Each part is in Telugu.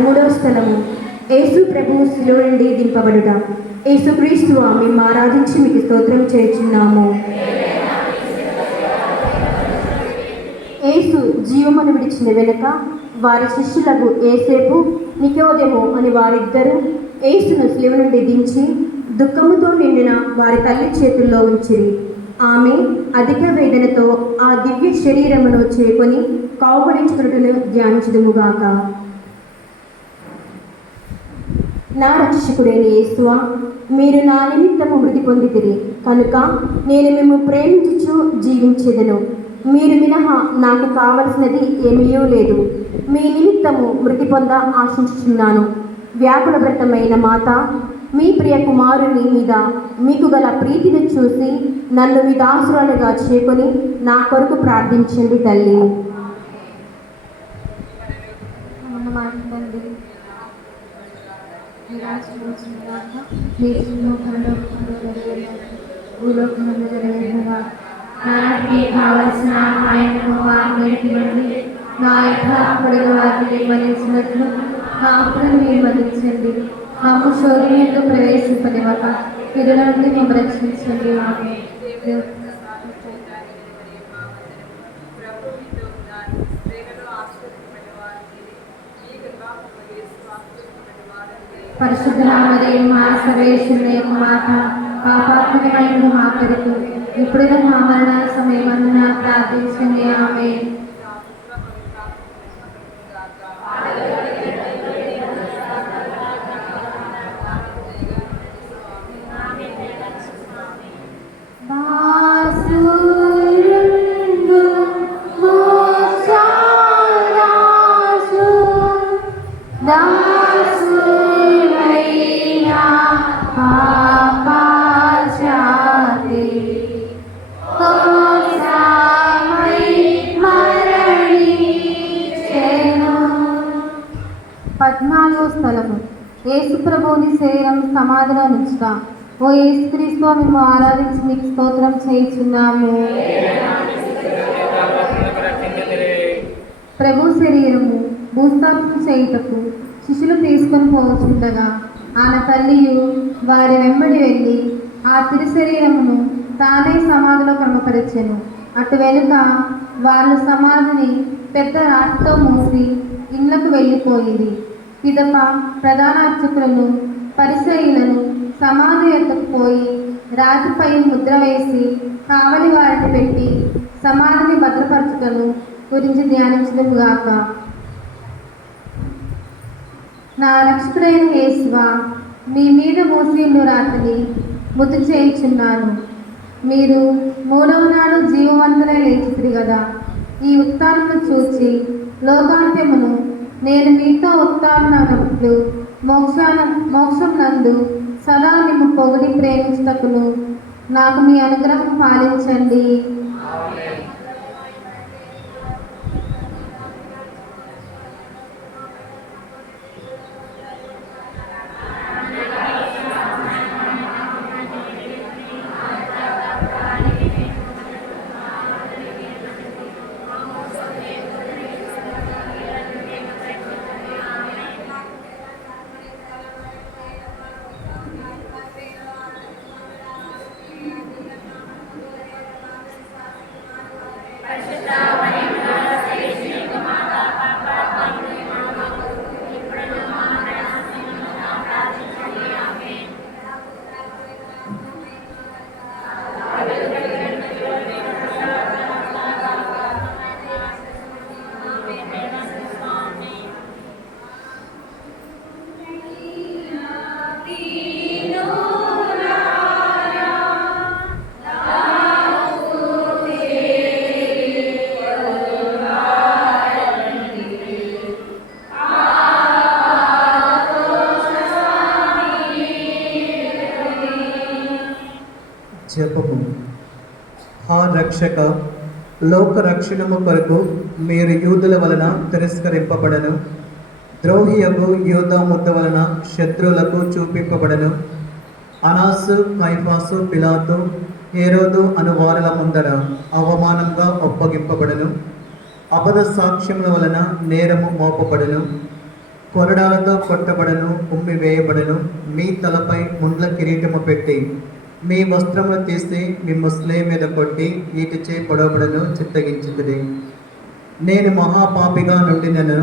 13వ స్థలము యేసు ప్రభువు శిలువ నుండి దింపబడుట. యేసుక్రీస్తువా, మేము ఆరాధించి మీకు స్తోత్రం చేయుచున్నాము. యేసు జీవమును విడిచిన వెనుక వారి శిష్యులకు యేసేపు, నికోదేము అని వారిద్దరూ యేసును శిలువ నుండి దించి దుఃఖముతో నిండిన వారి తల్లి చేతుల్లో ఉంచిరి. ఆమె అధిక వేదనతో ఆ దివ్య శరీరమును చేకొని కౌగులించుకున్నట్టును ధ్యానించుదుముగాక. నా రక్షకుడైన యేసువా, మీరు నా నిమిత్తము మృతి పొందితిరి కనుక నేను మిమ్ము ప్రేమించుచు జీవించెదను. మీరు మినహా నాకు కావలసినది ఏమీయూ లేదు. మీ నిమిత్తము మృతి పొంద ఆశించుచున్నాను. వ్యాకుల వ్రతమైన మాత, మీ ప్రియ కుమారుని మీద మీకు గల ప్రీతిని చూసి నన్ను మీ దాసురాలుగా చేకొని నా కొరకు ప్రార్థించండి తల్లి. కావలసిన ఆయనను ఆజ్ఞాపించండి. నా యథార్థుడు వారిని మన్నించినట్లు నా అప్పులను మీరు మన్నించండి. మాకు శోధనలో ప్రవేశింపనివ్వక కీడుల నుండి మేము రక్షించండి. పరిశుద్ధ మరియు మా సర్వేశ్వరుని యొక్క మాత, పాపాత్మకమైన మా కొరకు ఇప్పుడు మా మరణ సమయమందున ప్రార్థించండి. ఆమేన్. స్థలము యేసు ప్రభువుని శరీరం సమాధిలో నుంచుట. ఓ యేసుక్రీస్తు, మేము ఆరాధించి మీకు స్తోత్రం చేయుచున్నాము. ప్రభు శరీరము భూస్థాపన చేయుటకు శిష్యులు తీసుకొని పోవచ్చుండగా ఆయన తల్లియు వారి వెంబడి వెళ్ళి ఆ తిరు శరీరమును తానే సమాధిలో క్రమపరిచెను. అటు వెనుక వాళ్ళు సమాధిని పెద్ద రాతితో మూసి ఇళ్లకు వెళ్ళిపోయింది. పిదప ప్రధాన అర్చకులను పరిసయ్యులను సమాధి ఎద్దకు పోయి రాతిపై ముద్ర వేసి కావలి వారిని పెట్టి సమాధిని భద్రపరచుటను గురించి ధ్యానించదుగాక. నా రక్షకుడైన యేసువా, మీ మీద మోసిన రాత్రిని ముద్దు చేయించున్నాను. మీరు 3వ నాడు జీవవంతులై లేచితిరి కదా. ఈ ఉత్థానమును చూచి లోకాంత్యమును నేను మీతో ఉత్థానమైనప్పుడు మోక్షం నందు సదా నిన్ను పొగిడి ప్రేమించుటకును నాకు మీ అనుగ్రహం పాలించండి. జపము. ఆ రక్షక, లోక రక్షణము కొరకు మీరు యూదుల వలన తిరస్కరింపబడను. ద్రోహియకు యూదా ముద్ద వలన శత్రువులకు చూపింపబడను. అనాసు, కైఫాసు, పిలాతు, హేరోదు అను వారుల ముందర అవమానంగా ఒప్పగింపబడను. అబద్ధ సాక్ష్యముల వలన నేరము మోపబడను. కొరడాలతో కొట్టబడను, ఉమ్మి వేయబడను. మీ తలపై ముండ్ల కిరీటము పెట్టి మీ వస్త్రములు తీసి మీ ముస్లే మీద కొట్టి ఈటిచే పొడవబడను చిత్తగించుతుంది. నేను మహాపాపిగా నుండినను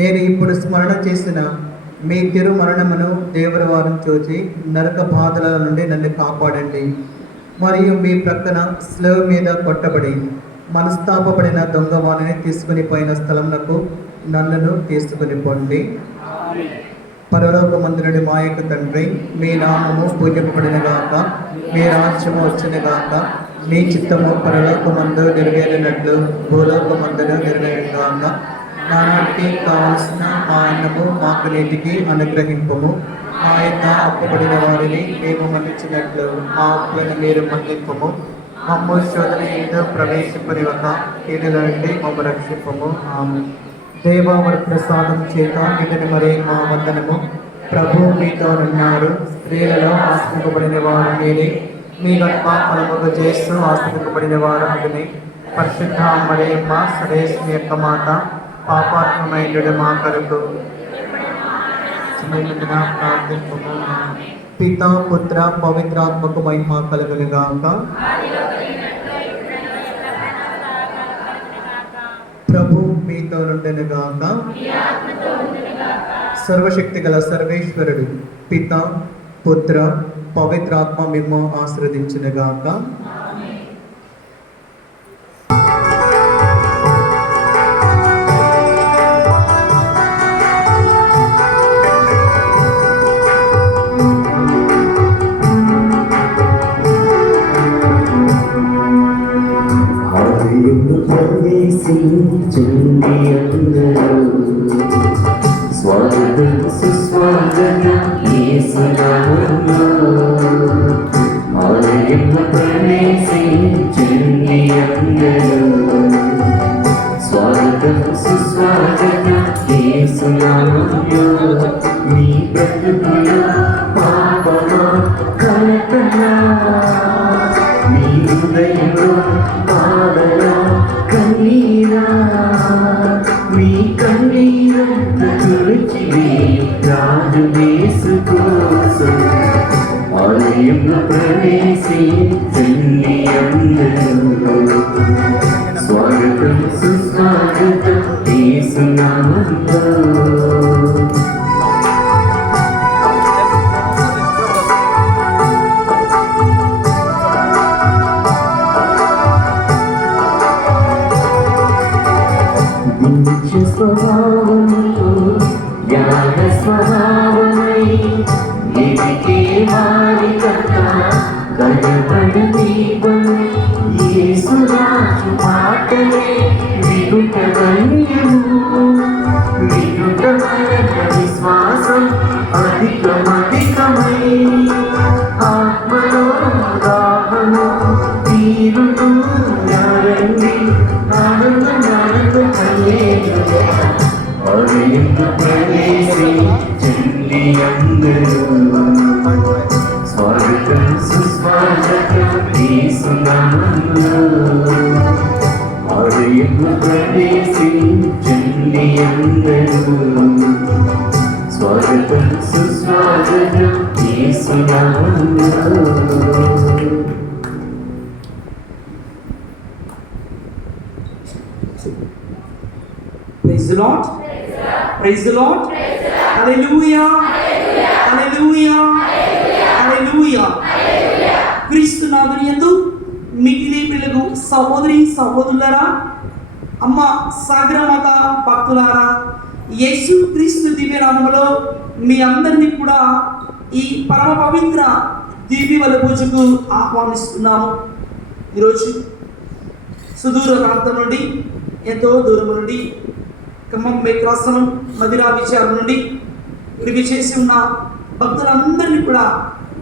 నేను ఇప్పుడు స్మరణ చేసిన మీ తిరు మరణమును దేవుని వారం చూచి నరక బాధల నుండి నన్ను కాపాడండి. మరియు మీ ప్రక్కన స్లేవ్ మీద కొట్టబడి మనస్తాపబడిన దొంగవాణిని తీసుకుని పోయిన స్థలమునకు నన్ను తీసుకుని పోండి. పరలోకమందునుడి మా యొక్క తండ్రి, మీ నామము పూజింపబడిన గాక, మీ రాజ్యము వచ్చిన గాక, మీ చిత్తము పరలోకమందు నెరవేరినట్లు భూలోకమందును నెరవేరిన గాక. నానాటికి కావలసిన మా అన్నము మాకు నేటికి అనుగ్రహింపము. మా యొక్క అప్పుబడిన వారిని మేము మన్నించినట్లు మా అప్పులను మీరు మన్నింపము. మమ్ము శోధన ఏదో ప్రవేశపరివక కీడుల నుండి మమ్ము రక్షింపము. ఆమె దేవావర ప్రసాదం చేత ఇతని మరి మా వందనము. ప్రభు మీతో ఉన్నారు, స్త్రీలలో ఆశ్రయింపబడిన వారు మీరే, మీ గర్భ ఫలముగా చేస్తూ ఆశ్రయింపబడిన వారు అగునే. పరిశుద్ధ మరియమ్మ సరేష్ని యొక్క మాత, పాపాత్మైన మా కొరకు ప్రార్థింపము. పిత పుత్ర పవిత్రాత్మకు మహిమ కలుగునుగాక. ప్రభు మీతో నుండెనుగాక. సర్వశక్తి గల సర్వేశ్వరుడు పిత పుత్ర పవిత్రాత్మ మిమ్ము ఆశీర్వదించునుగాక. స్వాగతం సుస్వాగతం యేసునామములో ఆలయము ప్రవేశించండి అందరూ. స్వాగతం సుస్వాగతం యేసునామములో మీ బ్రతుకులో పాపమా కలకలా, మీ హృదయంలో బాధల కన్నీరా, మీ కన్నీరంతా తుడిచివే రాజు యేసు కోసం ఆలయంలో ప్రవేశించండి అందరూ. స్వాగతం సుస్వాగతం యేసునామములో. స్వభావముతో జ్ఞాన స్వభావమై ఎదిగే వారి కథ కనబడు దీపము. యేసురాజు మాటలే వినుటమన్యము, వినుట వలన విశ్వాసం అధికమధికమై ఆత్మలో దాహము తీరును రండి. ఆలయంలో ప్రవేశించండి అందరూ. స్వాగతం సుస్వాగతం యేసునామములో ఆలయంలో ప్రవేశించండి అందరూ. స్వాగతం సుస్వాగతం యేసునామములో. Praise the Lord. Praise the Lord. Hallelujah. Hallelujah. Hallelujah. క్రీస్తు నామమున యందు మిగిలి పిలుగు సహోదరి సహోదరులారా, అమ్మ సాగరమాత భక్తులారా, యేసు క్రీస్తు దివ్య నామములో మీ అందరినీ కూడా ఈ పరమ పవిత్ర దివ్య బలి పూజకు ఆహ్వానిస్తున్నాము. ఈరోజు సుదూర ప్రాంతం నుండి, ఎంతో దూరం నుండి, ఖమ్మం మేక్రాసనం మదిరా విచారం నుండి విడివి చేసి ఉన్న భక్తులందరినీ కూడా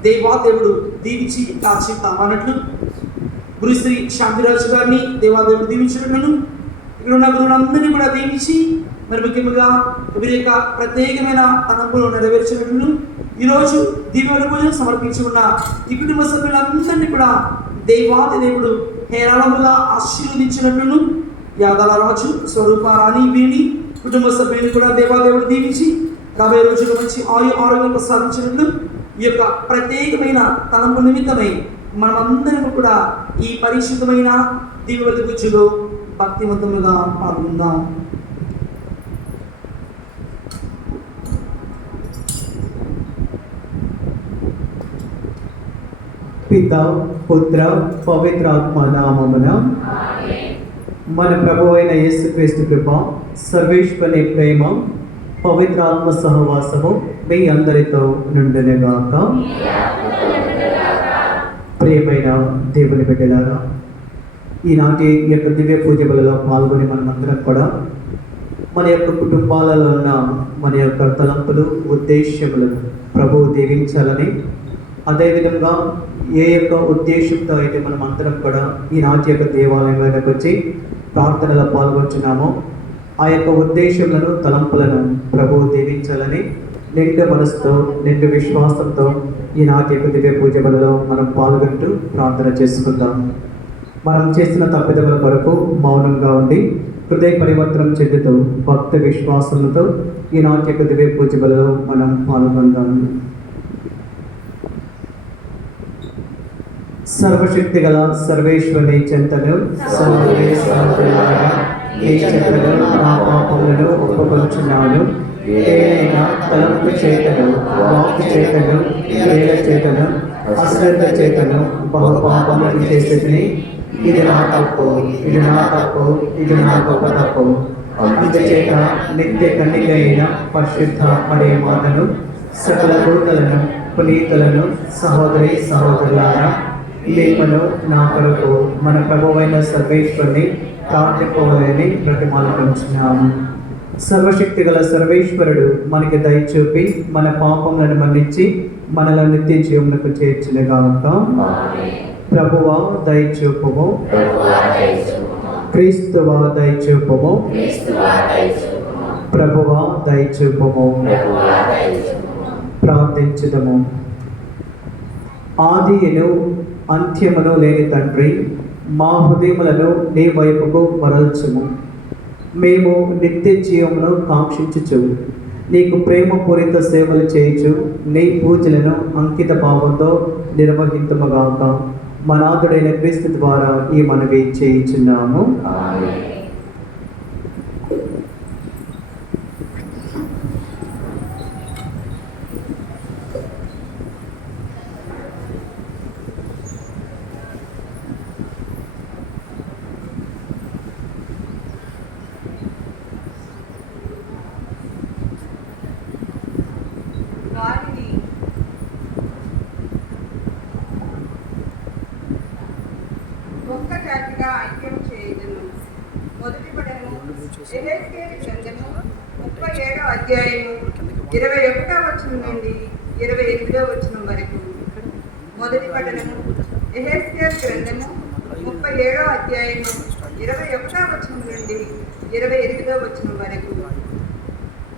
దేవాదేవుడు దీవించి కాచి కావాలన్నట్లు గురుశ్రీ శాంతిరాజు గారిని దేవాదేవుడు దీవించినట్లను ఇక్కడ ఉన్న గురువులందరినీ కూడా దీవించి మరి ముఖ్యంగా వీరి యొక్క ప్రత్యేకమైన తలంపులు నెరవేర్చినట్లు ఈరోజు దీవెన పూజ సమర్పించి ఉన్న ఈ కుటుంబ సభ్యులందరినీ కూడా దేవాది దేవుడు హేరాళముగా ఆశీర్వదించినట్లను యాదల రాజు స్వరూపారాణి వీరిని కుటుంబ సభ్యులను కూడా దేవాదేవుడు దీవించి రాబోయే రోజుల్లో మంచి ఆరోగ్యం ప్రసాదించినట్లు ఈ యొక్క ప్రత్యేకమైన తలంపు నిమిత్తమై మనమందరం కూడా ఈ పరిశుద్ధమైన దీవెనల గుచ్చులో భక్తివంతముగా పాల్గొందాం. పిత పుత్ర పవిత్రాత్మ నామమున మన ప్రభు అయిన యేసుక్రీస్తు కృప, సర్వేశ్వరుని ప్రేమ, పవిత్రాత్మ సహవాసము మీ అందరితో నుండునుగాక. ప్రియమైన దేవుని బిడ్డలారా, ఈనాటి ఈ యొక్క దివ్య పూజలలో పాల్గొని మనమందరం కూడా మన యొక్క కుటుంబాలలో ఉన్న మన యొక్క తలంపులు, ఉద్దేశ్యములను ప్రభువు దీవించాలని, అదేవిధంగా ఏ యొక్క ఉద్దేశంతో అయితే మనం అందరం కూడా ఈనాటి యొక్క దేవాలయంలోకి వచ్చి ప్రార్థనలో పాల్గొంటున్నామో ఆ యొక్క ఉద్దేశములను, తలంపులను ప్రభువు దీవించాలని నిండు మనసుతో, నిండు విశ్వాసంతో ఈనాటి యొక్క దివ్య పూజ బలలో మనం పాల్గొంటూ ప్రార్థన చేసుకుందాం. మనం చేసిన తప్పిదముల కొరకు మౌనంగా ఉండి హృదయ పరివర్తనం చెందుతూ భక్త విశ్వాసములతో ఈనాటి యొక్క దివ్య పూజ బలలో మనం పాల్గొందాం. సర్వశక్తి గల సర్వేశ్వరుని చెంతను నా పాపములను ఒప్పుకొంచున్నాను. ఏదైనా తలంపు చేతను, వాక్కు చేతను, క్రియల చేతను, అశ్రద్ధ చేతను బహుపాపములు చేసేది. ఇది నా తప్పు, ఇది నా తప్పు, ఇది నా గొప్ప తప్పు. అందుచేత నిత్య కన్నికైన పరిశుద్ధ మరియు మాతను, సకల దూతలను, పునీతులను, సహోదరి సహోదరులారా, లేఖను నా కొరకు మన ప్రభువైన సర్వేశ్వరుని ప్రార్థింపవలని బ్రతిమాలుకొంచున్నాము. సర్వశక్తి గల సర్వేశ్వరుడు మనకి దయచూపి మన పాపములను మన్నించి మనలో నిత్య జీవమునకు చేర్చునుగాక. ప్రభువా దయచూపుము, క్రీస్తువా దయచూపుము, ప్రభువా దయచూపుము. ప్రార్థించుదము. ఆదియను అంత్యమును లేని తండ్రి, మా హృదయములను నీ వైపుకు మరల్చుము. మేము నిత్య జీవమును కాంక్షించుచు నీకు ప్రేమపూరిత సేవలు చేయుచు నీ పూజలను అంకిత భావంతో నిర్వహింతుముగాక. మనాథుడైన క్రీస్తు ద్వారా ఈ మనవి చేయుచున్నాము. వారిని ఒక్క జాతిగా ఐక్యం చేయుదును. మొదటి పడము ఎహెజ్కేలు గ్రంథము 37వ అధ్యాయము 21వ వచనం నుండి 28వ వచనం వరకు. మొదటి పఠనము ఎహెజ్కేలు గ్రంథము 37వ అధ్యాయము 21వ వచనం నుండి 28వ వచనం వరకు.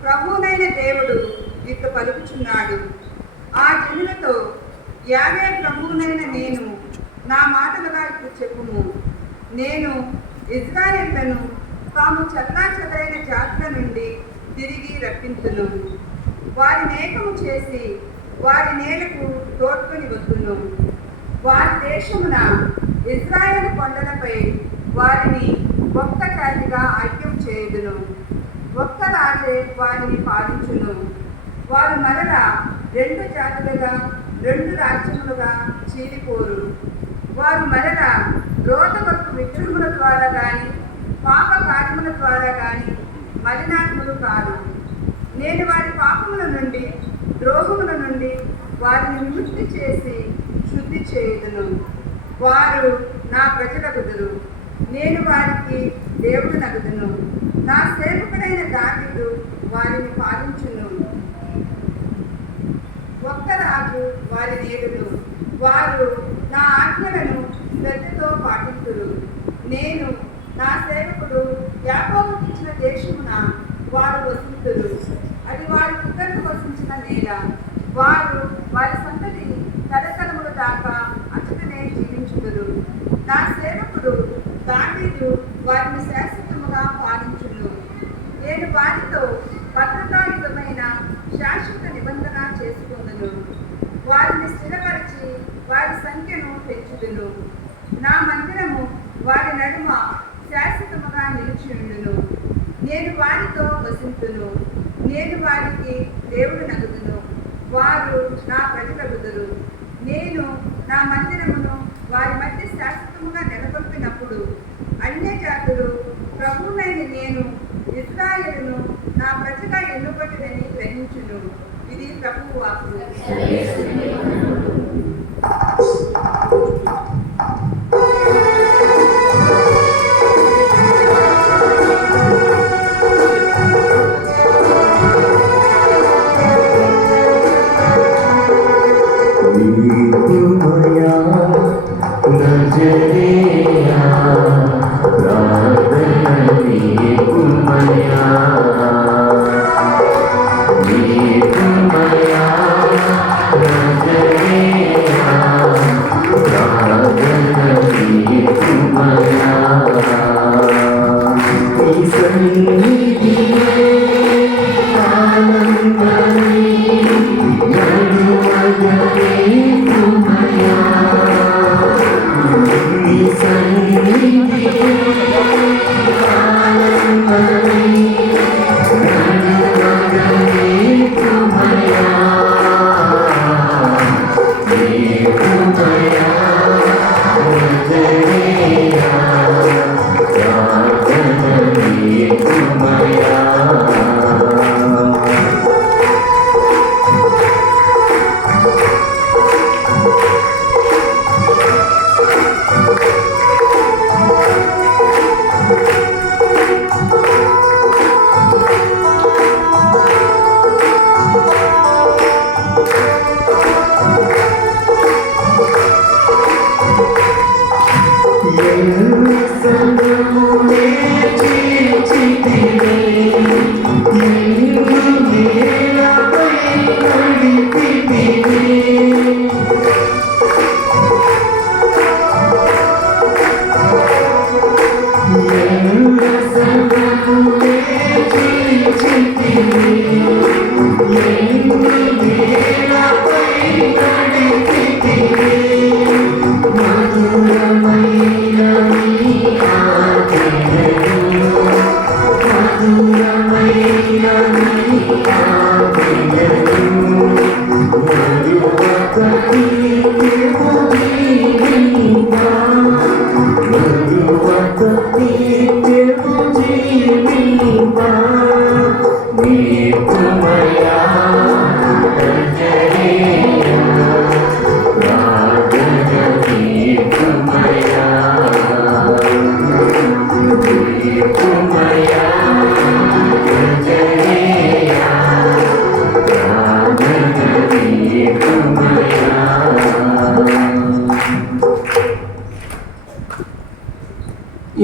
ప్రభువునైన దేవుడు ఇట్లు పలుకుచున్నాడు, ఆ జనులతో, యావే ప్రభువునైన నేను నా మాటలుగా ఇప్పుడు చెప్పుము. నేను ఇజ్రాయేళ్లను తాము చెల్లాచెదరైన జాతుల నుండి తిరిగి రప్పించును. వారిని ఏకము చేసి వారి నేలకు తోడ్కొని వద్దును. వారి దేశమున ఇజ్రాయేలు కొండలపై వారిని ఒక్క జాతిగా ఐక్యం చేయుదును. ఒక్క రాజే వారిని పాలించును. వారు మరలా రెండు జాతులుగా, రెండు రాజ్యములుగా చీలిపోరు. వారు మరలా రోతవరకు విగ్రహముల ద్వారా కానీ, పాప కార్యముల ద్వారా కానీ మలినాత్ములు కాదు. నేను వారి పాపముల నుండి, ద్రోహముల నుండి వారిని విముక్తి చేసి శుద్ధి చేయుదును. వారు నా ప్రజలగుదురు, నేను వారికి దేవుడు నగుదును. నా సేవకుడైన దావీదు వారిని పాలించును. ఒక్క రాజు వారి నేడును. వారు నా ఆజ్ఞలను శ్రద్ధతో పాటించురు. నేను నా సేవకుడు యాకోబుకు ఇచ్చిన దేశమున వారు వసించురు. అది వారి పితరులు వసించిన నేల. వారు వారి సంతతి తరతరముల దాకా అచ్చటనే జీవించుదురు. నా సేవకుడు దావీదు వారిని శాశ్వతముగా పాలించును. నేను వారితో భద్రతాయుతమైన శాశ్వత నిబంధన చేసుకుందును. వారిని స్థిరపరిచి వారి సంఖ్యను పెంచుదును. నా మందిరము వారి నడుమ శాశ్వతముగా నిలిచియుండును. నేను వారితో వసింతును. నేను వారికి దేవుడు నగుదును. వారు నా ప్రజలగుదురు. నేను నా మందిరమును వారి మధ్య శాశ్వతముగా నెలకొల్పినప్పుడు అన్య జాతులు ప్రభువునైన నేను ఇశ్రాయేలును నా ప్రజగా ఎన్నుకొట్టినని గ్రహించును. ఇది ప్రభువు వాక్కు.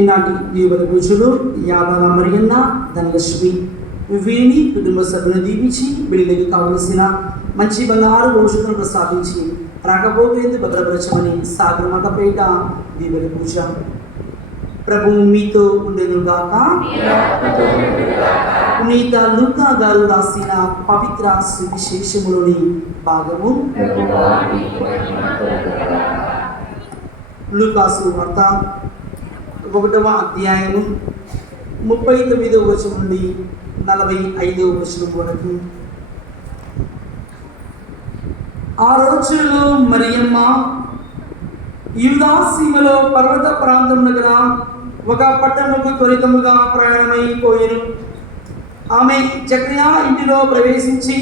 ఈనాటి దీవుల పూజలు యాదవ మరియన్న ధనలక్ష్మి వీరిని కుటుంబ సభ్యులను దీవించి వీళ్ళకి కావలసిన మంచి బంగారు ఔషధం ప్రసాదించి రాకపోతే భద్రపరచమని సాగరమతపేట దీవుల పూజ. ప్రభు మీతో ఉండెనుగాక. పునీత లూకా గారు రాసిన పవిత్ర సువిశేషములోని భాగము. లూకాసు వార్త 1వ అధ్యాయము 39వ వచనం నుండి 45వ వచనం వరకు. ఆ రోజుల్లో మరియమ్మ యూదా సీమలో పర్వత ప్రాంతమున గల ఒక పట్టణముకు త్వరితముగా ప్రయాణమైపోయెను. ఆమె జకర్యా ఇంటిలో ప్రవేశించి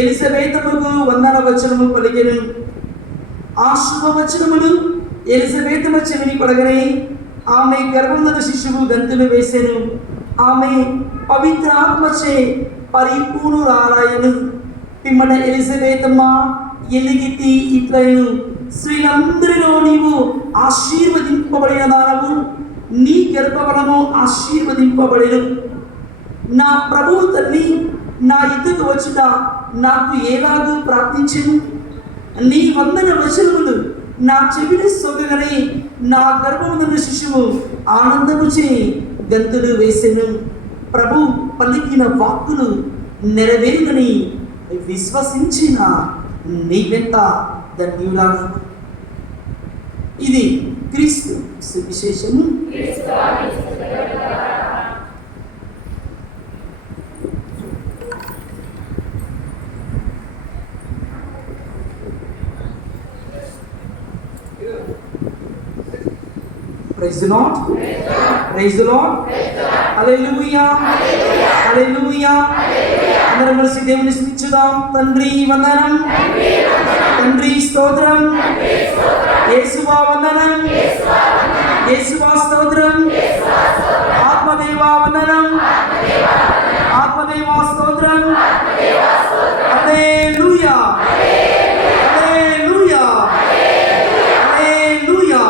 ఎలిజబెతుకు వందన వచనము పలికెను. ఆ శుభవచనములు ఎలిజబెతు చెవిని పడగనే ఆమె గర్భంలో శిశువు గంతులు వేసెను. ఆమె పవిత్రాత్మచే పరిపూర్ణురాలయను. పిమ్మట ఎలిజబెతమ్మ ఎలిగితి ఇట్లయను, స్త్రీలందరిలో నీవు ఆశీర్వదింపబడిన దానవు, నీ గర్భఫలము ఆశీర్వదింపబడెను. నా ప్రభువు తల్లి నా ఇద్దరు వచ్చుట నాకు ఏలాగూ ప్రార్థించెను. నీ వందన వచనములు నా చెవిని సొగగనే నా గర్భమున శిశువు ఆనందముచే గంతులు వేసెను. ప్రభు పలికిన వాక్కులు నెరవేరునని విశ్వసించిన నీవెంత ధన్యురాలు. ఇది క్రీస్తు సువిశేషము. Praise the Lord. Praise the Lord. Hallelujah. Hallelujah. అందరం కలిసి దేవుని స్తుతించుదాం. తండ్రి వందనం, తండ్రి స్తోత్రం, యేసువా వందనం, యేసువా స్తోత్రం, ఆత్మదేవా వందనం, ఆత్మదేవా స్తోత్రం. హల్లెలూయా, హల్లెలూయా, హల్లెలూయా.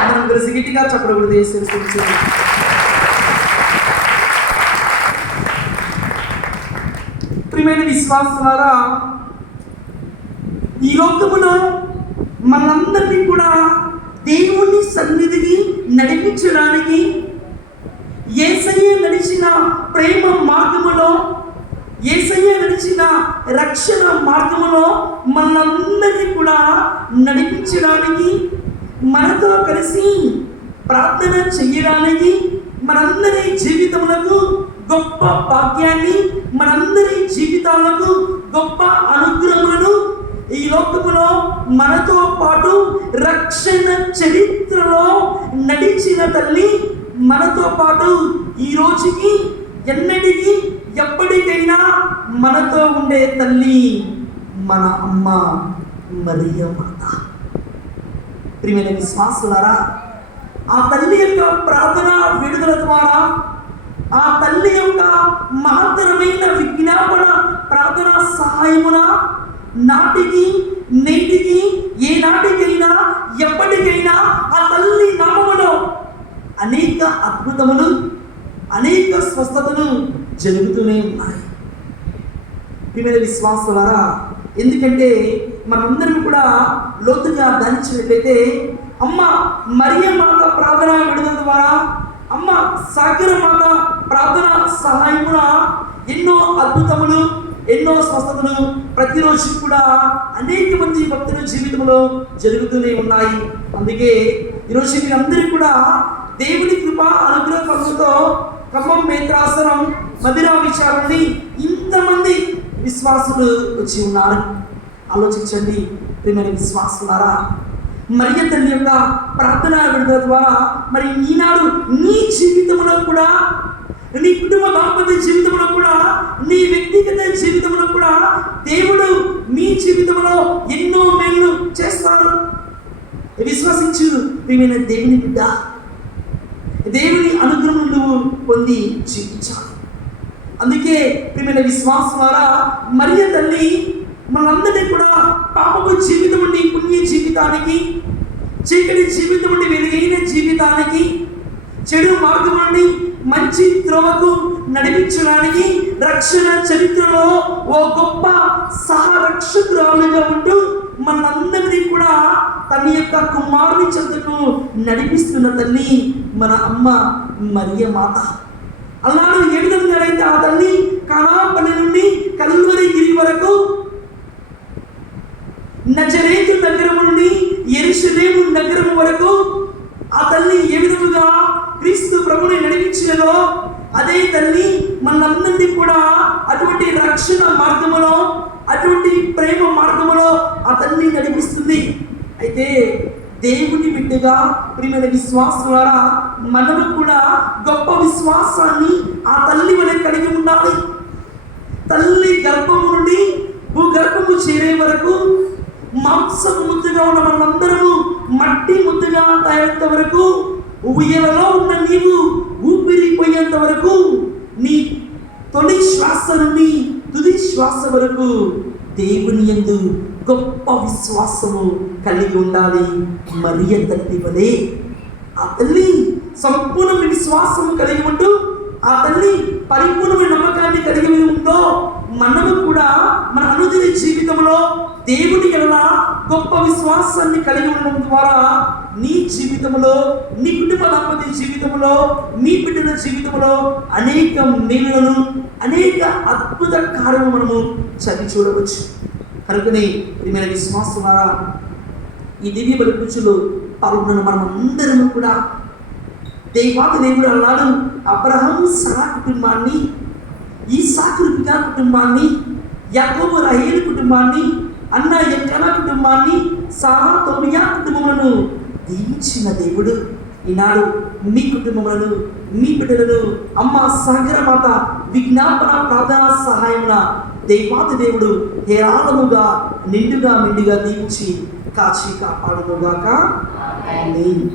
అందరం కలిసి గట్టిగా చప్పట్లు కొడుతూ యేసుని స్తుతించుదాం. ప్రియమైన విశ్వాసులారా, ఈ లోకములో మనందరినీ కూడా దేవుని సన్నిధిని నడిపించడానికి యేసయ్య నడిచిన ప్రేమ మార్గములో, యేసయ్య నడిచిన రక్షణ మార్గములో మనందరినీ కూడా నడిపించడానికి, మనతో కలిసి ప్రార్థన చేయడానికి, మనందరి జీవితములకు గొప్ప భాగ్యాన్ని, మనందరి జీవితాలకు గొప్ప అనుగ్రహములను ఈ లోకములో మనతో పాటు రక్షణ చరిత్రలో నడిచిన తల్లి, మనతో పాటు ఈ రోజుకి ఎన్నటికీ ఎప్పటికైనా మనతో ఉండే తల్లి మన అమ్మ మరియ మాత. ప్రియమైన విశ్వాసులారా, ఆ తల్లి యొక్క ప్రార్థన విడుదల ద్వారా, ఆ తల్లి యొక్క మహత్తరమైన విజ్ఞాపన ప్రార్థన సహాయమున నాటికి నేటికి ఏ నాటికైనా ఎప్పటికైనా ఆ తల్లి నామములో అనేక అద్భుతములు, అనేక స్వస్థతలు జరుగుతూనే ఉన్నాయి. ప్రియమైన విశ్వాసులారా, ఎందుకంటే మనందరం కూడా లోతుగా ధ్యానించినట్లయితే అమ్మ మరియ మాత ప్రార్థన విడుదల ద్వారా, అమ్మ సాగర మాత ప్రార్థన సహాయమున ఎన్నో అద్భుతములు, ఎన్నో స్వస్థతలు ప్రతిరోజు కూడా అనేక మంది భక్తుల జీవితంలో జరుగుతూనే ఉన్నాయి. అందుకే ఈరోజు మీరందరూ కూడా దేవుని కృప అనుగ్రహ ఫలముతో ఖమ్మం మేత్రాసనం మదిరా విచారణని ఇంతమంది విశ్వాసులు వచ్చి ఉన్నారు. ఆలోచించండి ప్రియమైన విశ్వాసులారా, మరియ తల్లి యొక్క ప్రార్థన విడుదల ద్వారా మరి ఈనాడు నీ జీవితంలో కూడా, నీ కుటుంబ దాంపత్య జీవితంలో కూడా, నీ వ్యక్తిగత జీవితంలో కూడా దేవుడు మీ జీవితంలో ఎన్నో మేలు చేస్తారు. విశ్వసించు ప్రియమైన దేవుని బిడ్డ, దేవుని అనుగ్రహం నువ్వు పొంది జీవించాలి. అందుకే ప్రియమైన విశ్వాసులారా, మరియ తల్లి మనందరినీ కూడా పాపపు జీవితం నుండి పుణ్య జీవితానికి, చీకటి జీవితం నుండి వెలుగైన జీవితానికి, చెడు మార్గం నుండి మంచి త్రోవకు నడిపించడానికి, రక్షణ చరిత్రలో ఓ గొప్ప సహరక్షకురాలుగా ఉంటూ మనందరినీ కూడా తన యొక్క కుమారుని చెంతకు నడిపిస్తున్న తల్లి మన అమ్మ మరియ మాత. అన్నాడు ఏ విధంగా అయితే ఆ తల్లి కానాపల్లి నుండి కల్వరి గిరి వరకు, నజరేతు నగరం నుండి యెరూషలేము నగరం వరకు ఆ తల్లి ఏ విధముగా క్రీస్తు ప్రభుని నడిపించినదో, అదే తల్లి మనందరినీ కూడా అటువంటి రక్షణ మార్గములో, అటువంటి ప్రేమ మార్గములో ఆ తల్లి నడిపిస్తుంది. అయితే దేవుని బిడ్డగా ప్రియమైన విశ్వాసులారా, మనము కూడా గొప్ప విశ్వాసాన్ని ఆ తల్లి వలె కలిగి ఉండాలి. తల్లి గర్భము నుండి భూగర్భము చేరే వరకు, మాంసపు ముద్దగా ఉన్న మనందరము మట్టి ముద్దగా తయారంత వరకు, ఉయ్యలలో ఉన్న నీవు ఊపిరిపోయేంత వరకు, నీ తొలి శ్వాస నుండి తుది శ్వాస వరకు దేవుని యందు గొప్ప విశ్వాసము కలిగి ఉండాలి. మరియ తల్లి వలె ఆ తల్లి సంపూర్ణ విశ్వాసము కలిగి ఉంటూ, ఆ తల్లి పరిపూర్ణమైన నమ్మకాన్ని కలిగి ఉందో, మనము కూడా మన అనుదిన జీవితంలో దేవుని ఎడల గొప్ప విశ్వాసాన్ని కలిగి ఉండడం ద్వారా నీ జీవితంలో, నీ కుటుంబ దంపతి జీవితంలో, నీ బిడ్డల జీవితంలో అనేక మేలులను, అనేక అద్భుత కార్యము మనము చదివి చూడవచ్చు. కనుకనే ప్రియమైన విశ్వాసులారా, ఈ దివ్య బలి పూజలో పాల్గొన్న మనం అందరము కూడా దేవాది దేవుడు అన్నాడు, అబ్రహాము సారా కుటుంబాన్ని, ఈసాకు రిబెకా కుటుంబాన్ని, యాకోబు రహేలు కుటుంబాన్ని, అన్న ఎల్కానా కుటుంబాన్ని, సారా తోబియా కుటుంబములను దీవించిన దేవుడు ఈనాడు మీ కుటుంబములను, మీ బిడ్డలను అమ్మ సాగరమాత విజ్ఞాపన ప్రార్థన సహాయమున దేవాది దేవుడు హేరాళముగా నిండుగా మెండుగా దీవించి కాచి కాపాడునుగాక. ఆమేన్.